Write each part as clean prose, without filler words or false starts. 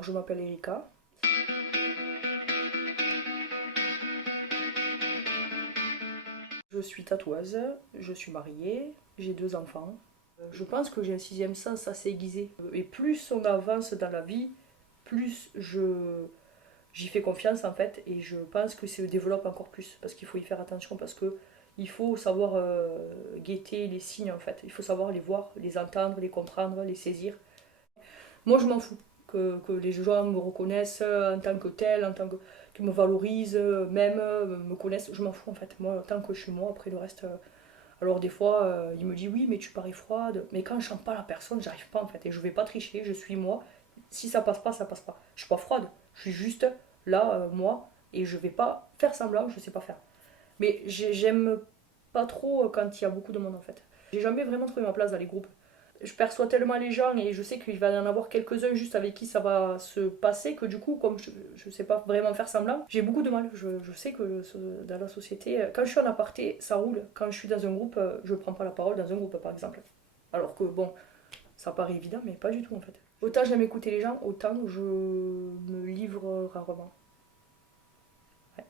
Je m'appelle Erika. Je suis tatoueuse, je suis mariée, j'ai 2 enfants. Je pense que j'ai un sixième sens assez aiguisé. Et plus on avance dans la vie, plus j'y fais confiance en fait. Et je pense que ça se développe encore plus. Parce qu'il faut y faire attention. Parce que il faut savoir guetter les signes en fait. Il faut savoir les voir, les entendre, les comprendre, les saisir. Moi, je m'en fous que les gens me reconnaissent en tant que tel, en tant que qu'ils me valorisent, même me connaissent. Je m'en fous en fait. Moi, tant que je suis moi, après le reste. Alors des fois, il me dit oui, mais tu parais froide. Mais quand je sens pas la personne, j'arrive pas en fait. Et je vais pas tricher. Je suis moi. Si ça passe pas, ça passe pas. Je suis pas froide. Je suis juste là, moi, et je vais pas faire semblant. Je sais pas faire. Mais j'aime pas trop quand il y a beaucoup de monde en fait. J'ai jamais vraiment trouvé ma place dans les groupes. Je perçois tellement les gens et je sais qu'il va y en avoir quelques-uns juste avec qui ça va se passer que du coup, comme je sais pas vraiment faire semblant, j'ai beaucoup de mal. Je sais que dans la société, quand je suis en aparté, ça roule. Quand je suis dans un groupe, je prends pas la parole dans un groupe par exemple. Alors que bon, ça paraît évident, mais pas du tout en fait. Autant j'aime écouter les gens, autant je me livre rarement. Ouais.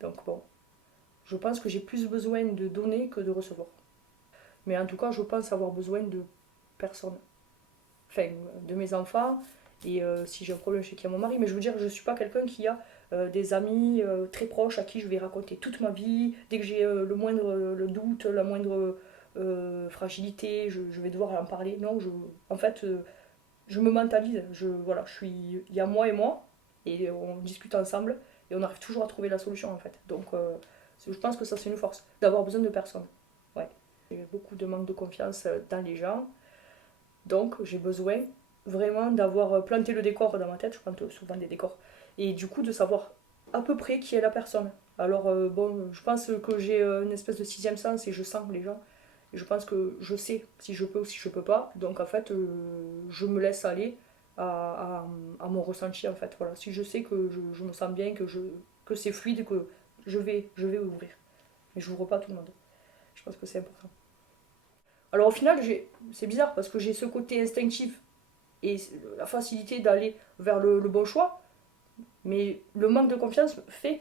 Donc bon, je pense que j'ai plus besoin de donner que de recevoir. Mais en tout cas, je pense avoir besoin de personne. Enfin, de mes enfants. Et si j'ai un problème, je sais qu'il y a mon mari. Mais je veux dire, je ne suis pas quelqu'un qui a des amis très proches à qui je vais raconter toute ma vie. Dès que j'ai le moindre le doute, la moindre fragilité, je vais devoir en parler. Non, en fait, je me mentalise. Voilà, il y a moi et moi. Et on discute ensemble. Et on arrive toujours à trouver la solution, en fait. Donc, je pense que ça, c'est une force. D'avoir besoin de personne. Ouais. J'ai beaucoup de manque de confiance dans les gens. Donc j'ai besoin vraiment d'avoir planté le décor dans ma tête, je plante souvent des décors, et du coup de savoir à peu près qui est la personne. Alors bon, je pense que j'ai une espèce de sixième sens et je sens les gens. Et je pense que je sais si je peux ou si je peux pas. Donc en fait, je me laisse aller à mon ressenti en fait. Voilà. Si je sais que je me sens bien, que c'est fluide, que je vais ouvrir. Mais je n'ouvre pas tout le monde. Je pense que c'est important. Alors au final, c'est bizarre parce que j'ai ce côté instinctif et la facilité d'aller vers le bon choix. Mais le manque de confiance fait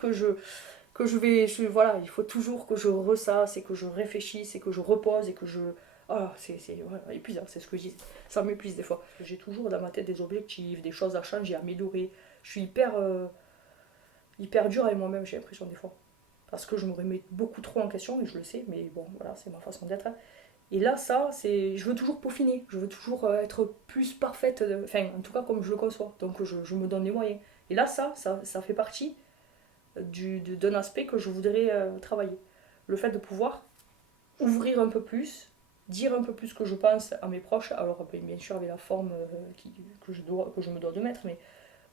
voilà, il faut toujours que je ressasse et que je réfléchisse et que je repose et que je. Ah, c'est voilà, épuisant, c'est ce que je dis. Ça m'épuise des fois. J'ai toujours dans ma tête des objectifs, des choses à changer, à améliorer. Je suis hyper dure avec moi-même, j'ai l'impression des fois. Parce que je me remets beaucoup trop en question et je le sais, mais bon, voilà, c'est ma façon d'être. Et là, ça, c'est. Je veux toujours peaufiner, je veux toujours être plus parfaite, enfin, en tout cas, comme je le conçois. Donc, je me donne les moyens. Et là, ça fait partie d'un aspect que je voudrais travailler. Le fait de pouvoir ouvrir un peu plus, dire un peu plus ce que je pense à mes proches, alors bien sûr avec la forme que je me dois de mettre, mais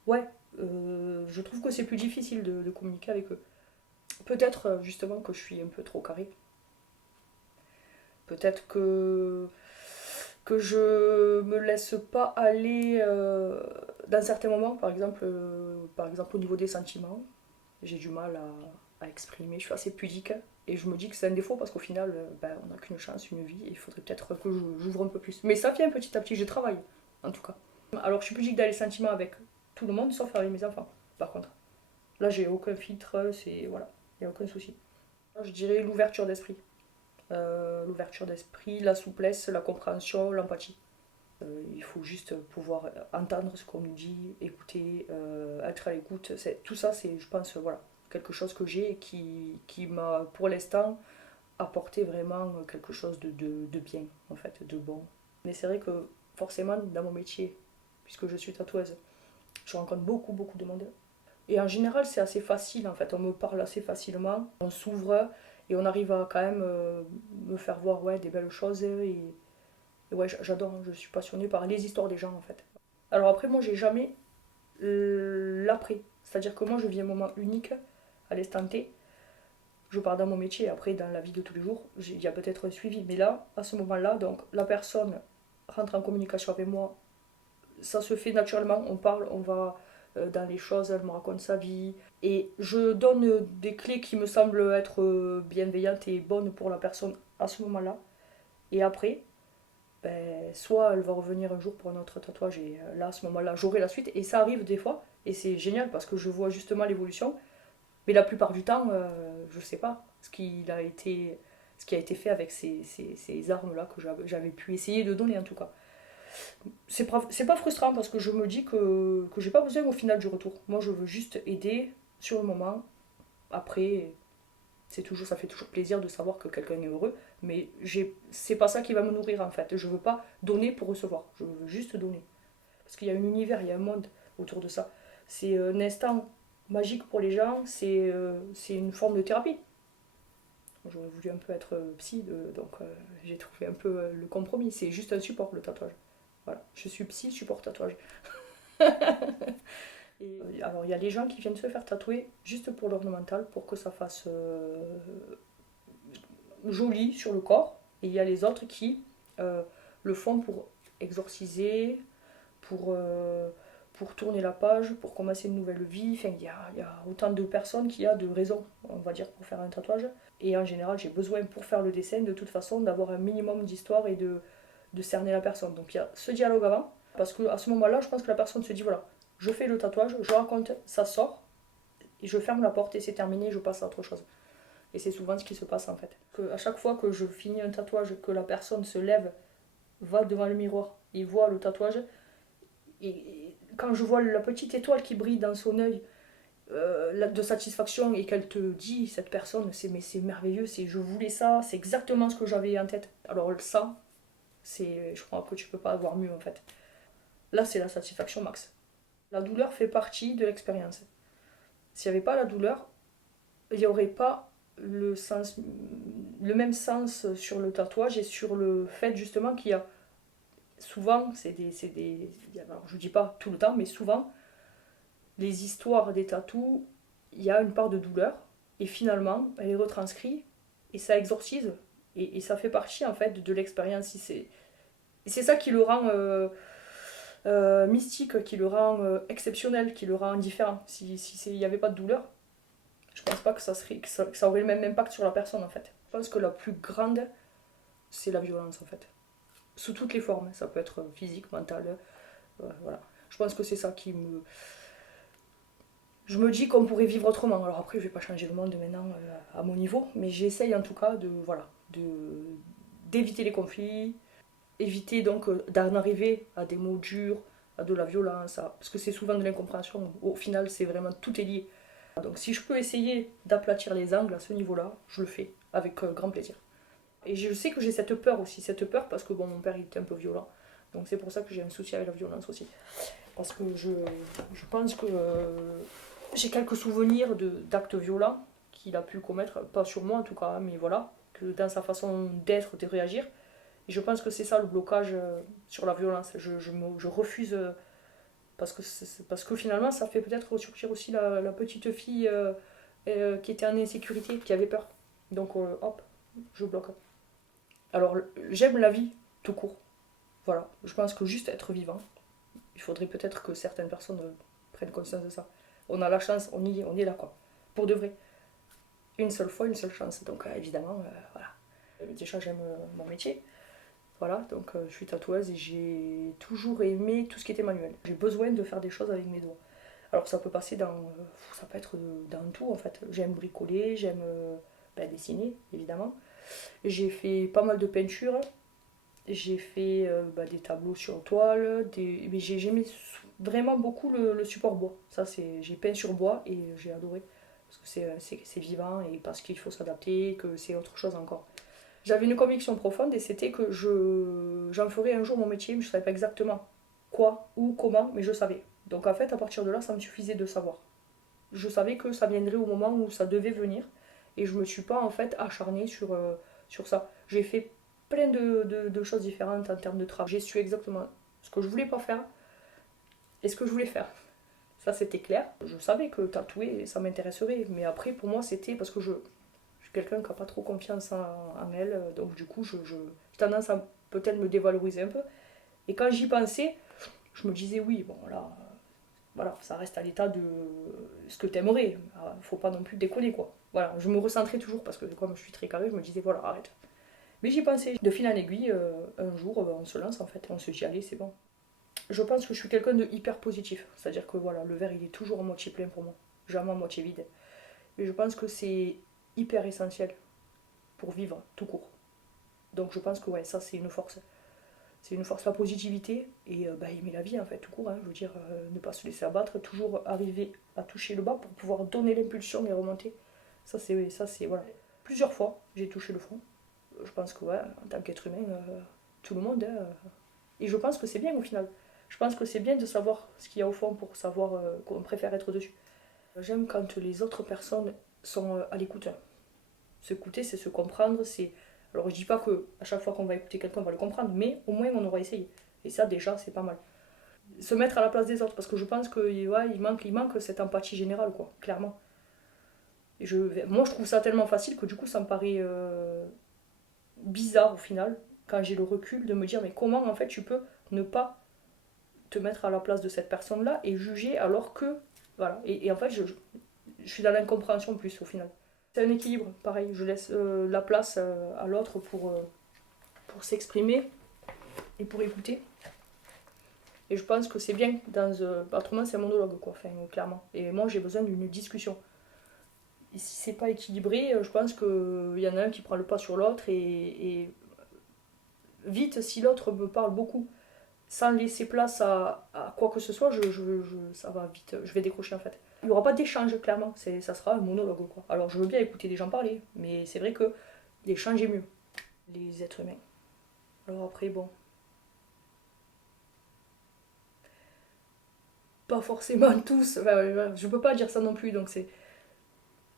ouais, je trouve que c'est plus difficile de communiquer avec eux. Peut-être justement que je suis un peu trop carré. Peut-être que je me laisse pas aller dans certains moments, par exemple au niveau des sentiments, j'ai du mal à exprimer, je suis assez pudique et je me dis que c'est un défaut parce qu'au final, ben, on n'a qu'une chance, une vie, et il faudrait peut-être que j'ouvre un peu plus. Mais ça vient petit à petit, je travaille en tout cas. Alors je suis pudique dans les sentiments avec tout le monde sauf avec mes enfants, par contre. Là j'ai aucun filtre, c'est voilà, il n'y a aucun souci. Je dirais l'ouverture d'esprit, la souplesse, la compréhension, l'empathie. Il faut juste pouvoir entendre ce qu'on nous dit, écouter, être à l'écoute. Tout ça, c'est, je pense, voilà, quelque chose que j'ai et qui m'a, pour l'instant, apporté vraiment quelque chose de bien, en fait, de bon. Mais c'est vrai que, forcément, dans mon métier, puisque je suis tatoueuse, je rencontre beaucoup, beaucoup de monde. Et en général, c'est assez facile, en fait, on me parle assez facilement, on s'ouvre et on arrive à quand même me faire voir ouais, des belles choses et ouais, j'adore, hein, je suis passionnée par les histoires des gens en fait. Alors après, moi, j'ai jamais l'après. C'est-à-dire que moi, je vis un moment unique à l'instant T. Je pars dans mon métier, après, dans la vie de tous les jours, il y a peut-être un suivi. Mais là, à ce moment-là, donc, la personne rentre en communication avec moi. Ça se fait naturellement, on parle, on va dans les choses, elle me raconte sa vie. Et je donne des clés qui me semblent être bienveillantes et bonnes pour la personne à ce moment-là. Et après, ben, soit elle va revenir un jour pour un autre tatouage et là, à ce moment-là, j'aurai la suite. Et ça arrive des fois, et c'est génial parce que je vois justement l'évolution. Mais la plupart du temps, je sais pas ce qui a été fait avec ces armes-là que j'avais pu essayer de donner en tout cas. C'est pas frustrant parce que je me dis que j'ai pas besoin au final du retour. Moi, je veux juste aider sur le moment. Après, ça fait toujours plaisir de savoir que quelqu'un est heureux, mais c'est pas ça qui va me nourrir en fait. Je veux pas donner pour recevoir, je veux juste donner. Parce qu'il y a un univers, il y a un monde autour de ça. C'est un instant magique pour les gens, c'est une forme de thérapie. J'aurais voulu un peu être psy, donc j'ai trouvé un peu le compromis. C'est juste un support, le tatouage. Voilà, je suis psy, support tatouage. Et, alors il y a les gens qui viennent se faire tatouer juste pour l'ornemental, pour que ça fasse joli sur le corps. Et il y a les autres qui le font pour exorciser, pour, euh, pour tourner la page, pour commencer une nouvelle vie. Enfin, il y a autant de personnes qu'il y a de raisons, on va dire, pour faire un tatouage. Et en général, j'ai besoin pour faire le dessin, de toute façon, d'avoir un minimum d'histoire et de cerner la personne. Donc il y a ce dialogue avant, parce qu'à ce moment-là, je pense que la personne se dit, voilà, je fais le tatouage, je raconte, ça sort, et je ferme la porte et c'est terminé, je passe à autre chose. Et c'est souvent ce qui se passe en fait. À chaque fois que je finis un tatouage, que la personne se lève, va devant le miroir et voit le tatouage, et quand je vois la petite étoile qui brille dans son œil de satisfaction et qu'elle te dit, cette personne, c'est merveilleux, je voulais ça, c'est exactement ce que j'avais en tête. Alors ça, je crois que tu peux pas avoir mieux en fait. Là, c'est la satisfaction max. La douleur fait partie de l'expérience. S'il n'y avait pas la douleur, il n'y aurait pas le même sens sur le tatouage et sur le fait justement qu'il y a souvent, alors je dis pas tout le temps, mais souvent, les histoires des tatous, il y a une part de douleur et finalement, elle est retranscrite et ça exorcise et ça fait partie en fait de l'expérience. C'est ça qui le rend mystique, qui le rend exceptionnel, qui le rend différent. Si il n'y avait pas de douleur, je pense pas que ça aurait le même impact sur la personne en fait. Je pense que la plus grande, c'est la violence en fait. Sous toutes les formes, ça peut être physique, mentale, voilà. Je pense que c'est ça qui me... Je me dis qu'on pourrait vivre autrement. Alors après, je vais pas changer le monde maintenant à mon niveau, mais j'essaye en tout cas d'éviter les conflits, éviter donc d'en arriver à des mots durs, à de la violence, parce que c'est souvent de l'incompréhension. Au final, c'est vraiment tout est lié. Donc si je peux essayer d'aplatir les angles à ce niveau-là, je le fais avec grand plaisir. Et je sais que j'ai cette peur aussi, cette peur parce que bon, mon père il était un peu violent. Donc c'est pour ça que j'ai un souci avec la violence aussi. Parce que je pense que j'ai quelques souvenirs d'actes violents qu'il a pu commettre, pas sur moi en tout cas, mais voilà, que dans sa façon d'être, de réagir. Et je pense que c'est ça le blocage sur la violence. Je refuse parce que finalement ça fait peut-être ressurgir aussi la petite fille qui était en insécurité, qui avait peur. Donc hop, je bloque. Alors j'aime la vie tout court. Voilà, je pense que juste être vivant, il faudrait peut-être que certaines personnes prennent conscience de ça. On a la chance, on y est là quoi. Pour de vrai. Une seule fois, une seule chance. Donc évidemment, voilà. Déjà j'aime mon métier. Voilà, donc je suis tatoueuse et j'ai toujours aimé tout ce qui était manuel. J'ai besoin de faire des choses avec mes doigts. Alors ça peut passer ça peut être dans tout en fait. J'aime bricoler, j'aime dessiner évidemment. J'ai fait pas mal de peinture. J'ai fait des tableaux sur toile. Mais j'aimais vraiment beaucoup le support bois. J'ai peint sur bois et j'ai adoré. Parce que c'est vivant et parce qu'il faut s'adapter, que c'est autre chose encore. J'avais une conviction profonde et c'était que j'en ferais un jour mon métier, mais je ne savais pas exactement quoi, où, comment, mais je savais. Donc en fait, à partir de là, ça me suffisait de savoir. Je savais que ça viendrait au moment où ça devait venir et je ne me suis pas en fait acharnée sur ça. J'ai fait plein de choses différentes en termes de travail. J'ai su exactement ce que je voulais pas faire et ce que je voulais faire. Ça c'était clair. Je savais que tatouer, ça m'intéresserait, mais après pour moi c'était parce que je suis quelqu'un qui n'a pas trop confiance en elle, donc du coup j'ai tendance à peut-être me dévaloriser un peu. Et quand j'y pensais, je me disais oui, bon là, voilà, ça reste à l'état de ce que t'aimerais. Faut pas non plus déconner quoi. Voilà, je me recentrais toujours parce que comme je suis très carrée, je me disais voilà, arrête. Mais j'y pensais, de fil en aiguille, un jour, on se lance en fait, on se dit allez, c'est bon. Je pense que je suis quelqu'un de hyper positif, c'est-à-dire que voilà, le verre il est toujours à moitié plein pour moi, jamais à moitié vide. Et je pense que c'est hyper essentiel pour vivre tout court. Donc je pense que ouais, ça c'est une force. C'est une force, la positivité et aimer la vie en fait, tout court. Hein. Je veux dire, ne pas se laisser abattre, toujours arriver à toucher le bas pour pouvoir donner l'impulsion et remonter. Ça c'est voilà. Plusieurs fois, j'ai touché le fond. Je pense que ouais, en tant qu'être humain, tout le monde. Hein, et je pense que c'est bien au final. Je pense que c'est bien de savoir ce qu'il y a au fond pour savoir qu'on préfère être dessus. J'aime quand les autres personnes sont à l'écoute. S'écouter, c'est se comprendre, c'est... Alors je dis pas que à chaque fois qu'on va écouter quelqu'un, on va le comprendre, mais au moins on aura essayé. Et ça déjà, c'est pas mal. Se mettre à la place des autres, parce que je pense que ouais, il manque cette empathie générale, quoi, clairement. Moi je trouve ça tellement facile que du coup ça me paraît bizarre au final, quand j'ai le recul, de me dire mais comment en fait tu peux ne pas te mettre à la place de cette personne-là et juger alors que... Voilà. Et en fait je suis dans l'incompréhension plus au final. C'est un équilibre, pareil, je laisse la place à l'autre pour s'exprimer et pour écouter. Et je pense que c'est bien, autrement c'est un monologue, quoi, enfin, clairement. Et moi j'ai besoin d'une discussion. Et si c'est pas équilibré, je pense qu'il y en a un qui prend le pas sur l'autre et vite, si l'autre me parle beaucoup, sans laisser place à quoi que ce soit, ça va vite, je vais décrocher en fait. Il n'y aura pas d'échange, clairement, ça sera un monologue, quoi. Alors je veux bien écouter des gens parler, mais c'est vrai que l'échange est mieux. Les êtres humains. Alors après, bon, pas forcément tous, enfin, je peux pas dire ça non plus, donc c'est...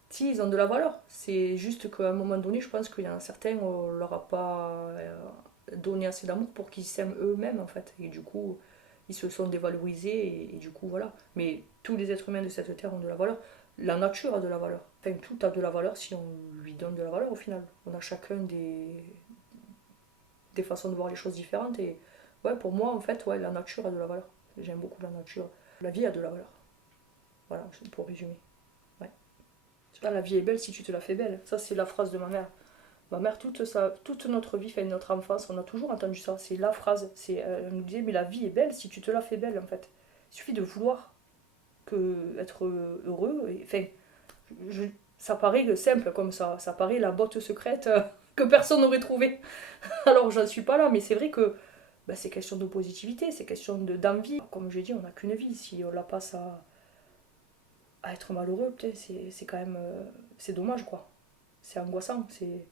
Si, ils ont de la valeur, c'est juste qu'à un moment donné, je pense qu'il y en a certains, on leur a pas donné assez d'amour pour qu'ils s'aiment eux-mêmes, en fait. Et du coup, ils se sont dévalorisés, et du coup, voilà. Mais tous les êtres humains de cette terre ont de la valeur. La nature a de la valeur. Enfin, tout a de la valeur si on lui donne de la valeur, au final. On a chacun des façons de voir les choses différentes, et ouais, pour moi, en fait, ouais, la nature a de la valeur. J'aime beaucoup la nature. La vie a de la valeur. Voilà, pour résumer. Ouais. La vie est belle si tu te la fais belle. Ça, c'est la phrase de ma mère. Ma mère, toute notre vie, enfin notre enfance, on a toujours entendu ça. C'est la phrase. Elle nous disait, mais la vie est belle si tu te la fais belle, en fait. Il suffit de vouloir être heureux. Enfin, ça paraît simple comme ça. Ça paraît la botte secrète que personne n'aurait trouvée. Alors, j'en suis pas là, mais c'est vrai que c'est question de positivité, c'est question d'envie. Comme je dis, on n'a qu'une vie. Si on la passe à être malheureux, peut-être, c'est quand même... c'est dommage, quoi. C'est angoissant, c'est...